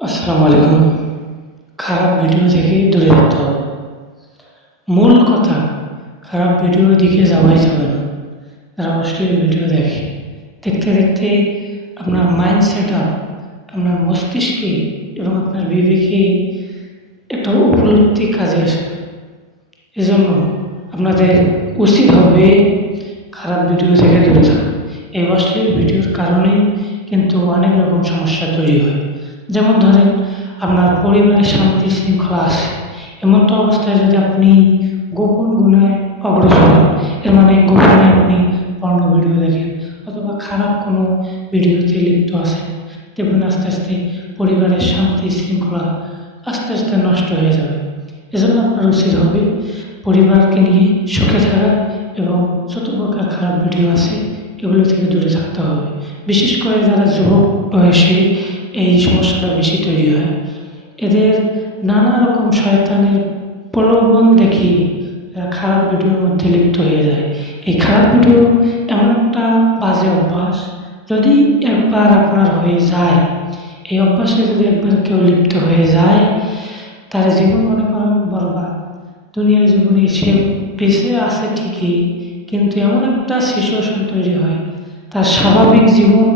আসসালামু আলাইকুম। খারাপ ভিডিও থেকে দূরে থাকতে হবে। মূল কথা, খারাপ ভিডিওর দিকে যাওয়াই যাবে না। যারা অশ্লীল ভিডিও দেখে, দেখতে দেখতে আপনার মাইন্ড সেট আপ, আপনার মস্তিষ্কে এবং আপনার বিবেকে একটা উপলব্ধি কাজে আসে। এজন্য আপনাদের উচিত হবে খারাপ ভিডিও থেকে দূরে থাকা। এই অশ্লীল ভিডিওর কারণে কিন্তু অনেক রকম সমস্যা তৈরি হয়। যেমন ধরেন, আপনার পরিবারের শান্তি শৃঙ্খলা আছে, এমন অবস্থায় যদি আপনি গোপন গুণায় অগ্রসর হন, এর মানে গোপনে আপনি পর্ণ ভিডিও দেখেন অথবা খারাপ কোনো ভিডিওতে লিপ্ত আছেন, দেখবেন আস্তে আস্তে পরিবারের শান্তি শৃঙ্খলা আস্তে আস্তে নষ্ট হয়ে যাবে। এজন্য আপনার উচিত হবে পরিবারকে নিয়ে সুখে থাকা এবং যত প্রকার খারাপ ভিডিও আছে এগুলো থেকে দূরে থাকতে হবে। বিশেষ করে যারা যুবক বয়সে এই সমস্যাটা বেশি তৈরি হয়, এদের নানা রকম শয়তানের প্রলোভন দেখি এরা খারাপ ভিডিওর মধ্যে লিপ্ত হয়ে যায়। এই খারাপ ভিডিও এমন একটা বাজে অভ্যাস, যদি একবার আপনার হয়ে যায়, এই অভ্যাসে যদি একবার কেউ লিপ্ত হয়ে যায়, তার জীবন মনে করেন বরবাদ। দুনিয়ার জীবনে সে বেঁচে আছে ঠিকই, কিন্তু এমন একটা সিচুয়েশন তৈরি হয়, তার স্বাভাবিক জীবন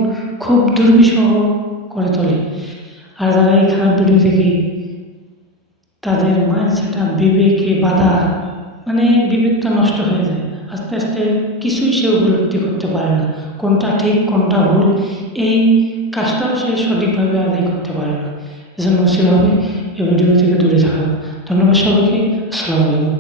খুব দুর্বিষহ করে তোলে। আর যারা এই খারাপ ভিডিও থেকে তাদের মাইন্ডসেট বিবেকে বাধা, মানে বিবেকটা নষ্ট হয়ে যায়, আস্তে আস্তে কিছুই সে উপলব্ধি করতে পারে না, কোনটা ঠিক কোনটা ভুল, এই কাজটাও সে সঠিকভাবে আদায় করতে পারে না। এজন্য উচিত হবে এই ভিডিও থেকে দূরে থাকা। ধন্যবাদ সবাইকে। আসসালামু আলাইকুম।